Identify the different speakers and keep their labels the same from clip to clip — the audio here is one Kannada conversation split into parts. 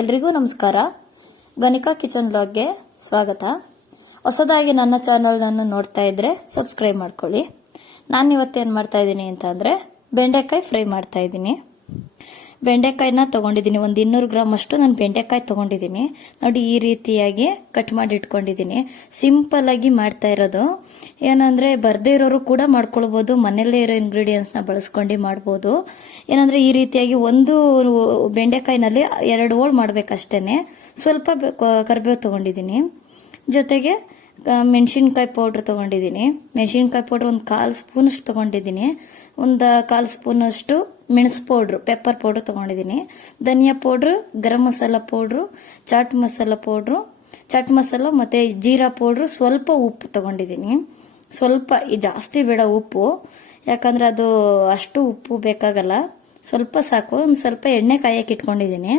Speaker 1: ಎಲ್ರಿಗೂ ನಮಸ್ಕಾರ. ಗಣಿಕಾ ಕಿಚನ್ ಬ್ಲಾಗ್ಗೆ ಸ್ವಾಗತ. ಹೊಸದಾಗಿ ನನ್ನ ಚಾನಲ್ನನ್ನು ನೋಡ್ತಾ ಇದ್ರೆ ಸಬ್ಸ್ಕ್ರೈಬ್ ಮಾಡ್ಕೊಳ್ಳಿ. ನಾನು ಇವತ್ತೇನು ಮಾಡ್ತಾ ಇದ್ದೀನಿ ಅಂತ ಅಂದರೆ ಬೆಂಡೆಕಾಯಿ ಫ್ರೈ ಮಾಡ್ತಾ ಇದ್ದೀನಿ. ಬೆಂಡೆಕಾಯಿನ ತೊಗೊಂಡಿದ್ದೀನಿ. ಒಂದು ಇನ್ನೂರು ಗ್ರಾಮ್ ಅಷ್ಟು ನಾನು ಬೆಂಡೆಕಾಯಿ ತೊಗೊಂಡಿದ್ದೀನಿ. ನೋಡಿ, ಈ ರೀತಿಯಾಗಿ ಕಟ್ ಮಾಡಿ ಇಟ್ಕೊಂಡಿದ್ದೀನಿ. ಸಿಂಪಲ್ ಆಗಿ ಮಾಡ್ತಾ ಇರೋದು. ಏನಂದರೆ, ಬರದೇ ಇರೋರು ಕೂಡ ಮಾಡ್ಕೊಳ್ಬೋದು. ಮನೆಯಲ್ಲೇ ಇರೋ ಇಂಗ್ರೀಡಿಯೆಂಟ್ಸ್ನ ಬಳಸ್ಕೊಂಡು ಮಾಡ್ಬೋದು. ಏನಂದರೆ, ಈ ರೀತಿಯಾಗಿ ಒಂದು ಬೆಂಡೆಕಾಯಿನಲ್ಲಿ ಎರಡು ಓಳ್ ಮಾಡಬೇಕಷ್ಟೇ ಸ್ವಲ್ಪ ಕರಿಬೇವು ತೊಗೊಂಡಿದ್ದೀನಿ. ಜೊತೆಗೆ ಮೆಣಸಿನ್ಕಾಯಿ ಪೌಡ್ರ್ ತೊಗೊಂಡಿದ್ದೀನಿ. ಮೆಣಸಿನ್ಕಾಯಿ ಪೌಡ್ರ್ ಒಂದು ಕಾಲು ಸ್ಪೂನಷ್ಟು ತೊಗೊಂಡಿದ್ದೀನಿ. ಒಂದು ಕಾಲು ಸ್ಪೂನಷ್ಟು ಮೆಣಸು ಪೌಡ್ರು ಪೆಪ್ಪರ್ ಪೌಡ್ರು ತೊಗೊಂಡಿದ್ದೀನಿ. ಧನಿಯಾ powder, garam masala powder, chaat masala powder, chaat masala ಮತ್ತು ಜೀರಾ ಪೌಡ್ರು, ಸ್ವಲ್ಪ ಉಪ್ಪು ತೊಗೊಂಡಿದ್ದೀನಿ. ಸ್ವಲ್ಪ ಜಾಸ್ತಿ ಬೇಡ ಉಪ್ಪು, ಯಾಕಂದ್ರೆ ಅದು ಅಷ್ಟು ಉಪ್ಪು ಬೇಕಾಗಲ್ಲ. ಸ್ವಲ್ಪ ಸಾಕು, ಒಂದು ಸ್ವಲ್ಪ ಎಣ್ಣೆ ಕಾಯಕ್ಕೆ ಇಟ್ಕೊಂಡಿದ್ದೀನಿ.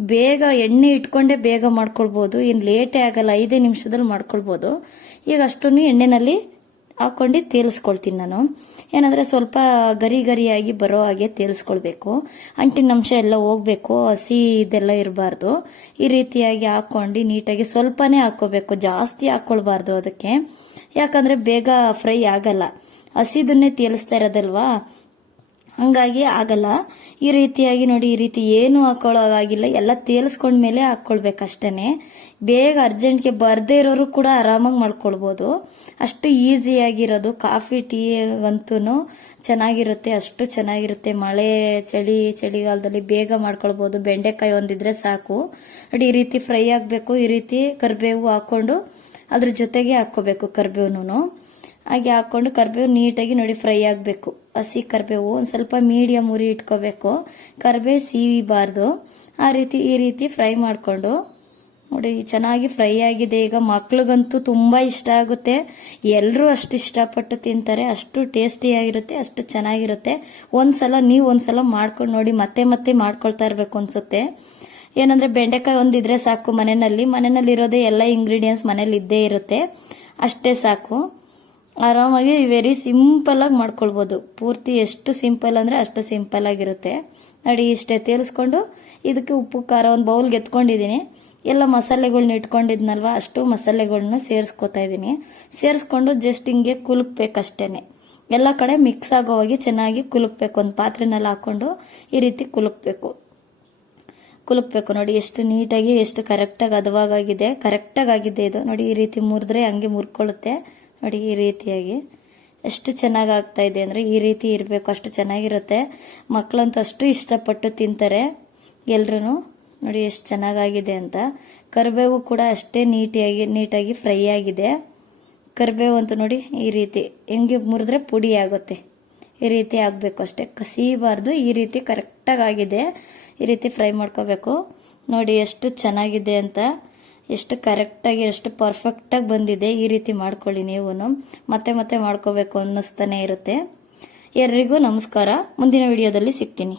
Speaker 1: ಬೇಗ ಎಣ್ಣೆ ಇಟ್ಕೊಂಡೇ ಬೇಗ ಮಾಡ್ಕೊಳ್ಬೋದು. ಏನು ಲೇಟೇ ಆಗಲ್ಲ, ಐದೇ ನಿಮಿಷದಲ್ಲಿ ಮಾಡ್ಕೊಳ್ಬೋದು. ಈಗ ಅಷ್ಟೂ ಎಣ್ಣೆನಲ್ಲಿ ಹಾಕೊಂಡು ತೇಲಿಸ್ಕೊಳ್ತೀನಿ ನಾನು. ಏನಂದರೆ ಸ್ವಲ್ಪ ಗರಿ ಗರಿಯಾಗಿ ಬರೋ ಹಾಗೆ ತೇಲಿಸ್ಕೊಳ್ಬೇಕು. ಅಂಟಿನ ಅಂಶ ಎಲ್ಲ ಹೋಗ್ಬೇಕು, ಹಸಿ ಇದೆಲ್ಲ ಇರಬಾರ್ದು. ಈ ರೀತಿಯಾಗಿ ಹಾಕೊಂಡು ನೀಟಾಗಿ ಸ್ವಲ್ಪನೇ ಹಾಕೋಬೇಕು ಜಾಸ್ತಿ ಹಾಕ್ಕೊಳ್ಬಾರ್ದು ಅದಕ್ಕೆ. ಯಾಕಂದರೆ ಬೇಗ ಫ್ರೈ ಆಗಲ್ಲ. ಹಸಿದನ್ನೇ ತೇಲಿಸ್ತಾ ಇರೋದಲ್ವಾ? ಹಂಗಾಗಿ ಆಗಲ್ಲ. ಈ ರೀತಿಯಾಗಿ ನೋಡಿ, ಈ ರೀತಿ ಏನು ಹಾಕೊಳ್ಳೋಗಾಗಿಲ್ಲ ಎಲ್ಲ ತೇಲಿಸ್ಕೊಂಡ್ಮೇಲೆ ಹಾಕ್ಕೊಳ್ಬೇಕಷ್ಟೇ ಬೇಗ ಅರ್ಜೆಂಟ್ಗೆ ಬರದೇ ಇರೋರು ಕೂಡ ಆರಾಮಾಗಿ ಮಾಡ್ಕೊಳ್ಬೋದು. ಅಷ್ಟು ಈಸಿಯಾಗಿರೋದು, ಕಾಫಿ, ಟೀ ಅಂತೂ ಚೆನ್ನಾಗಿರುತ್ತೆ. ಅಷ್ಟು ಚೆನ್ನಾಗಿರುತ್ತೆ. ಮಳೆ, ಚಳಿ, ಚಳಿಗಾಲದಲ್ಲಿ ಬೇಗ ಮಾಡ್ಕೊಳ್ಬೋದು. ಬೆಂಡೆಕಾಯಿ ಒಂದಿದ್ರೆ ಸಾಕು. ನೋಡಿ, ಈ ರೀತಿ ಫ್ರೈ ಆಗಬೇಕು. ಈ ರೀತಿ ಕರಿಬೇವು ಹಾಕ್ಕೊಂಡು ಅದ್ರ ಜೊತೆಗೆ ಹಾಕ್ಕೋಬೇಕು ಕರಿಬೇವು ಹಾಗೆ ಹಾಕ್ಕೊಂಡು ಕರಿಬೇವು ನೀಟಾಗಿ ನೋಡಿ ಫ್ರೈ ಆಗಬೇಕು. ಹಸಿ ಕರಿಬೇವು ಒಂದು ಸ್ವಲ್ಪ ಮೀಡಿಯಮ್ ಉರಿ ಇಟ್ಕೋಬೇಕು. ಕರಿಬೇವು ಸೀವಿಬಾರ್ದು. ಆ ರೀತಿ, ಈ ರೀತಿ ಫ್ರೈ ಮಾಡಿಕೊಂಡು ನೋಡಿ ಚೆನ್ನಾಗಿ ಫ್ರೈ ಆಗಿದೆ. ಈಗ ಮಕ್ಳಿಗಂತೂ ತುಂಬ ಇಷ್ಟ ಆಗುತ್ತೆ. ಎಲ್ಲರೂ ಅಷ್ಟು ಇಷ್ಟಪಟ್ಟು ತಿಂತಾರೆ. ಅಷ್ಟು ಟೇಸ್ಟಿಯಾಗಿರುತ್ತೆ ಅಷ್ಟು ಚೆನ್ನಾಗಿರುತ್ತೆ. ಒಂದ್ಸಲ ನೀವು ಒಂದ್ಸಲ ಮಾಡ್ಕೊಂಡು ನೋಡಿ, ಮತ್ತೆ ಮತ್ತೆ ಮಾಡ್ಕೊಳ್ತಾ ಇರಬೇಕು ಅನಿಸುತ್ತೆ. ಏನಂದರೆ ಬೆಂಡೆಕಾಯಿ ಒಂದಿದ್ರೆ ಸಾಕು ಮನೆಯಲ್ಲಿ. ಮನೆಯಲ್ಲಿ ಇರೋದೇ ಎಲ್ಲ ಇಂಗ್ರೀಡಿಯೆಂಟ್ಸ್ ಮನೇಲಿ ಇದ್ದೇ ಇರುತ್ತೆ. ಅಷ್ಟೇ ಸಾಕು. ಆರಾಮಾಗಿ ವೆರಿ ಸಿಂಪಲ್ ಆಗಿ ಮಾಡ್ಕೊಳ್ಬೋದು. ಪೂರ್ತಿ ಎಷ್ಟು ಸಿಂಪಲ್ ಅಂದರೆ ಅಷ್ಟು ಸಿಂಪಲ್ ಆಗಿರುತ್ತೆ. ನೋಡಿ, ಇಷ್ಟೇ ತೇರಿಸ್ಕೊಂಡು ಇದಕ್ಕೆ ಉಪ್ಪು, ಖಾರ ಒಂದು ಬೌಲ್ಗೆ ಎತ್ಕೊಂಡಿದ್ದೀನಿ. ಎಲ್ಲ ಮಸಾಲೆಗಳ್ನ ಇಟ್ಕೊಂಡಿದ್ನಲ್ವ, ಅಷ್ಟು ಮಸಾಲೆಗಳ್ನ ಸೇರಿಸ್ಕೊತಾ ಇದ್ದೀನಿ. ಸೇರಿಸ್ಕೊಂಡು ಜಸ್ಟ್ ಹಿಂಗೆ ಕುಲುಕ್ಬೇಕಷ್ಟೇನೆ. ಎಲ್ಲ ಕಡೆ ಮಿಕ್ಸ್ ಆಗೋ ಹೋಗಿ ಚೆನ್ನಾಗಿ ಕುಲುಕ್ಬೇಕು. ಒಂದು ಪಾತ್ರೆನಲ್ಲಿ ಹಾಕೊಂಡು ಈ ರೀತಿ ಕುಲುಕ್ಬೇಕು. ಕುಲುಕ್ಬೇಕು. ನೋಡಿ, ಎಷ್ಟು ನೀಟಾಗಿ, ಎಷ್ಟು ಕರೆಕ್ಟಾಗಿ ಹದವಾಗಿದೆ ಕರೆಕ್ಟಾಗಿ ಆಗಿದೆ. ಇದು. ನೋಡಿ, ಈ ರೀತಿ ಮುರಿದ್ರೆ ಹಂಗೆ ಮುರ್ಕೊಳ್ಳುತ್ತೆ ನೋಡಿ ಈ ರೀತಿಯಾಗಿ ಎಷ್ಟು ಚೆನ್ನಾಗಿ ಆಗ್ತಾ ಇದೆ ಅಂದರೆ ಈ ರೀತಿ ಇರಬೇಕು, ಅಷ್ಟು ಚೆನ್ನಾಗಿರುತ್ತೆ. ಮಕ್ಕಳಂತೂ ಅಷ್ಟು ಇಷ್ಟಪಟ್ಟು ತಿಂತಾರೆ. ಎಲ್ರೂ ನೋಡಿ ಎಷ್ಟು ಚೆನ್ನಾಗಾಗಿದೆ ಅಂತ. ಕರಿಬೇವು ಕೂಡ ಅಷ್ಟೇ ನೀಟಿಯಾಗಿ, ನೀಟಾಗಿ ಫ್ರೈ ಆಗಿದೆ. ಕರಿಬೇವು ಅಂತೂ ನೋಡಿ ಈ ರೀತಿ, ಹೆಂಗೆ ಮುರಿದ್ರೆ ಪುಡಿ ಆಗುತ್ತೆ. ಈ ರೀತಿ ಆಗಬೇಕು ಅಷ್ಟೇ. ಕಸಿಬಾರ್ದು, ಈ ರೀತಿ ಕರೆಕ್ಟಾಗಿ ಆಗಿದೆ. ಈ ರೀತಿ ಫ್ರೈ ಮಾಡ್ಕೋಬೇಕು. ನೋಡಿ ಎಷ್ಟು ಚೆನ್ನಾಗಿದೆ ಅಂತ. ಎಷ್ಟು ಕರೆಕ್ಟಾಗಿ ಎಷ್ಟು ಪರ್ಫೆಕ್ಟಾಗಿ ಬಂದಿದೆ, ಈ ರೀತಿ ಮಾಡ್ಕೊಳ್ಳಿ ನೀವು ಮತ್ತೆ ಮತ್ತೆ ಮಾಡ್ಕೋಬೇಕು ಅನ್ನಿಸ್ತಾನೆ ಇರುತ್ತೆ. ಎಲ್ರಿಗೂ ನಮಸ್ಕಾರ. ಮುಂದಿನ ವಿಡಿಯೋದಲ್ಲಿ ಸಿಗ್ತೀನಿ.